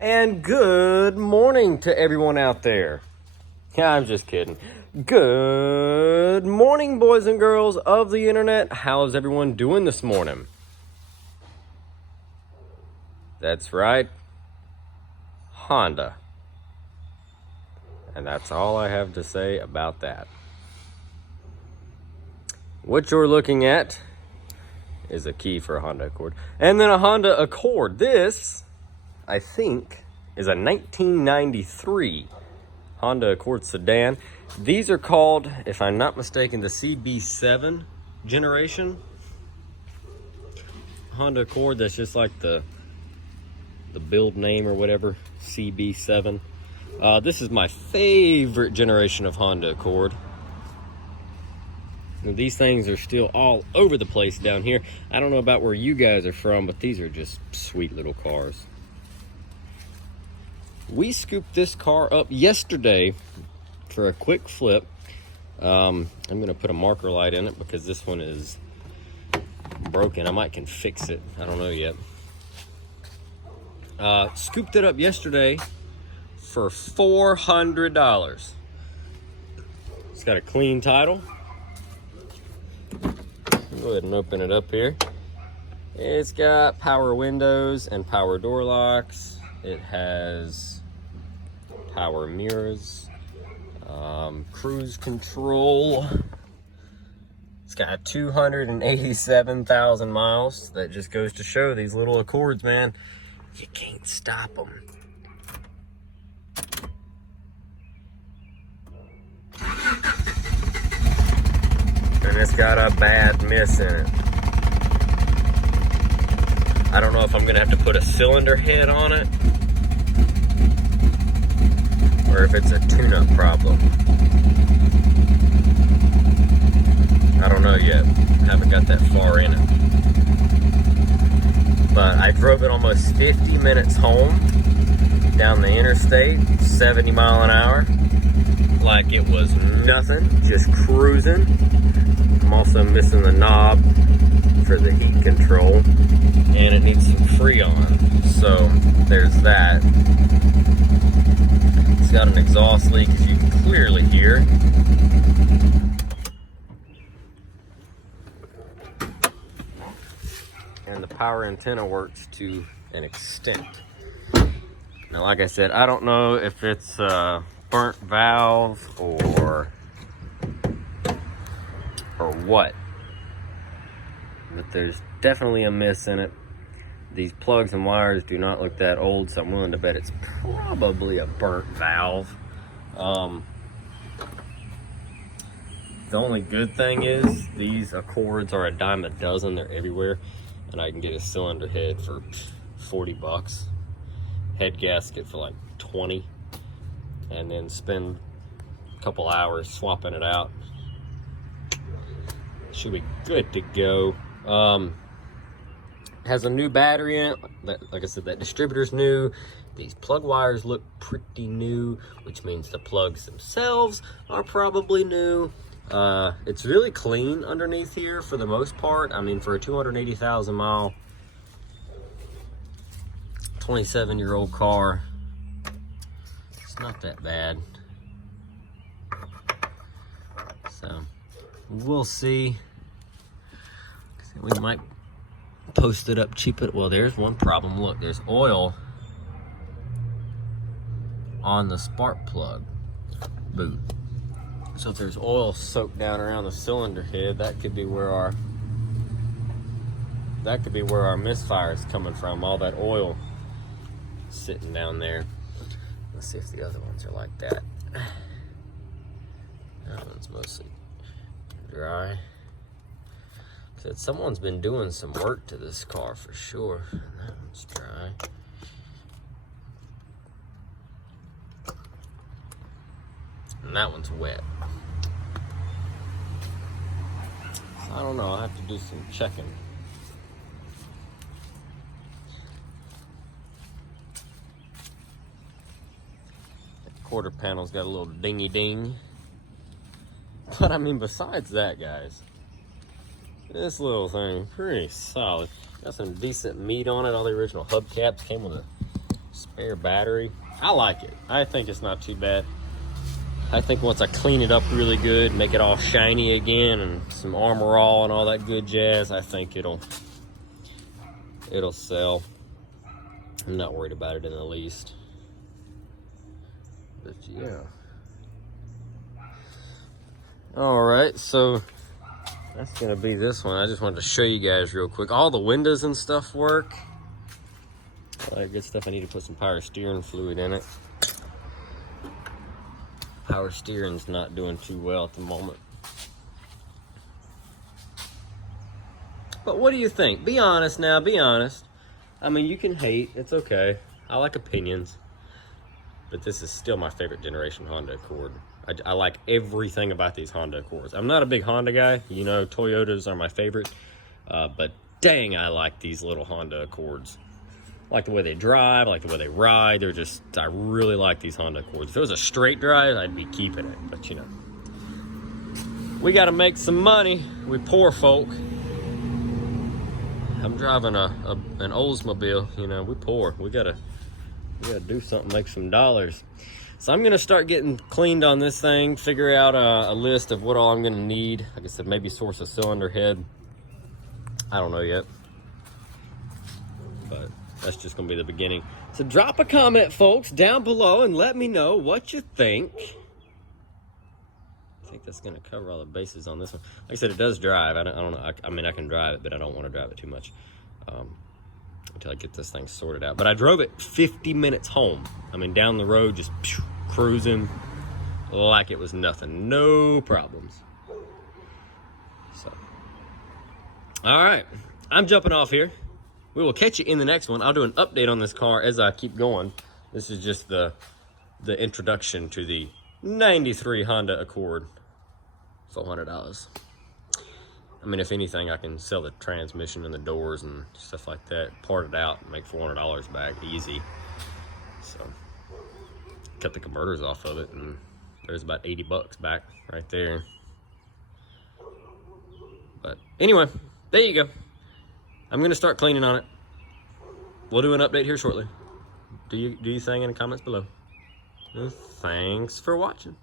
And good morning to everyone out there. Yeah, I'm just kidding. Good morning, boys and girls of the internet. How's everyone doing this morning? That's right, Honda. And that's all I have to say about that. What you're looking at is a key for a Honda Accord. And then a Honda Accord. This, I think, is a 1993 Honda Accord sedan. These are called, if I'm not mistaken, the CB7 generation Honda Accord. That's just like the build name or whatever, CB7. This is my favorite generation of Honda Accord. Now, these things are still all over the place down here. I don't know about where you guys are from, but these are just sweet little cars. We scooped this car up yesterday for a quick flip. I'm gonna put a marker light in it because this one is broken. I might can fix it, I don't know yet. Scooped it up yesterday for $400. It's got a clean title. Go ahead and open it up here. It's got power windows and power door locks. It has power mirrors, cruise control. It's got 287,000 miles. That just goes to show these little Accords, man, you can't stop them. And it's got a bad miss in it. I don't know if I'm gonna have to put a cylinder head on it or if it's a tune-up problem. I don't know yet. Haven't got that far in it. But I drove it almost 50 minutes home down the interstate, 70 mile an hour, like it was nothing, just cruising. I'm also missing the knob for the heat control, and it needs some Freon, so there's that. It's got an exhaust leak, as you can clearly hear. And the power antenna works to an extent. Now, like I said, I don't know if it's a burnt valve or what, but there's definitely a miss in it. These plugs and wires do not look that old, so I'm willing to bet it's probably a burnt valve. The only good thing is these Accords are a dime a dozen. They're everywhere, and I can get a cylinder head for 40 bucks, head gasket for like 20, and then spend a couple hours swapping it out. Should be good to go. Has a new battery in it. Like I said, that distributor's new. These plug wires look pretty new, which means the plugs themselves are probably new. It's really clean underneath here for the most part. I mean, for a 280,000 mile, 27-year-old car, it's not that bad. So, we'll see. We might post it up cheap. Well, there's one problem. Look, there's oil on the spark plug boot. So if there's oil soaked down around the cylinder head, that could be where our misfire is coming from. All that oil sitting down there. Let's see if the other ones are like that. That one's mostly dry. Said someone's been doing some work to this car for sure. And that one's dry. And that one's wet. So I don't know, I'll have to do some checking. That quarter panel's got a little dingy ding. But I mean, besides that, guys, this little thing, pretty solid. Got some decent meat on it. All the original hubcaps came with a Air battery. I like it. I think it's not too bad. I think once I clean it up really good, make it all shiny again, and some Armor All and all that good jazz, I think it'll sell. I'm not worried about it in the least. But yeah. All right, so that's gonna be this one. I just wanted to show you guys real quick. All the windows and stuff work. All that good stuff. I need to put some power steering fluid in it. Power steering's not doing too well at the moment. But what do you think? Be honest now, be honest. I mean, you can hate, it's okay. I like opinions. But this is still my favorite generation Honda Accord. I like everything about these Honda Accords. I'm not a big Honda guy. You know, Toyotas are my favorite. But dang, I like these little Honda Accords. I like the way they drive, I like the way they ride. I really like these Honda Accords. If it was a straight drive, I'd be keeping it. But you know, we gotta make some money. We poor folk. I'm driving an Oldsmobile, you know, we poor. We gotta do something, make some dollars. So I'm gonna start getting cleaned on this thing, figure out a list of what all I'm gonna need. Like I said, maybe source a cylinder head. I don't know yet. But that's just gonna be the beginning. So drop a comment, folks, down below and let me know what you think. I think that's gonna cover all the bases on this one. Like I said, it does drive. I don't know. I mean, I can drive it, but I don't want to drive it too much until I get this thing sorted out. But I drove it 50 minutes home. I mean, down the road, just cruising like it was nothing. No problems. So, all right. I'm jumping off here. We will catch you in the next one. I'll do an update on this car as I keep going. This is just the introduction to the 93 Honda Accord. $400. I mean, if anything, I can sell the transmission and the doors and stuff like that, part it out, and make $400 back easy. So, cut the converters off of it, and there's about 80 bucks back right there. But anyway, there you go. I'm gonna start cleaning on it. We'll do an update here shortly. Do you think in the comments below. Thanks for watching.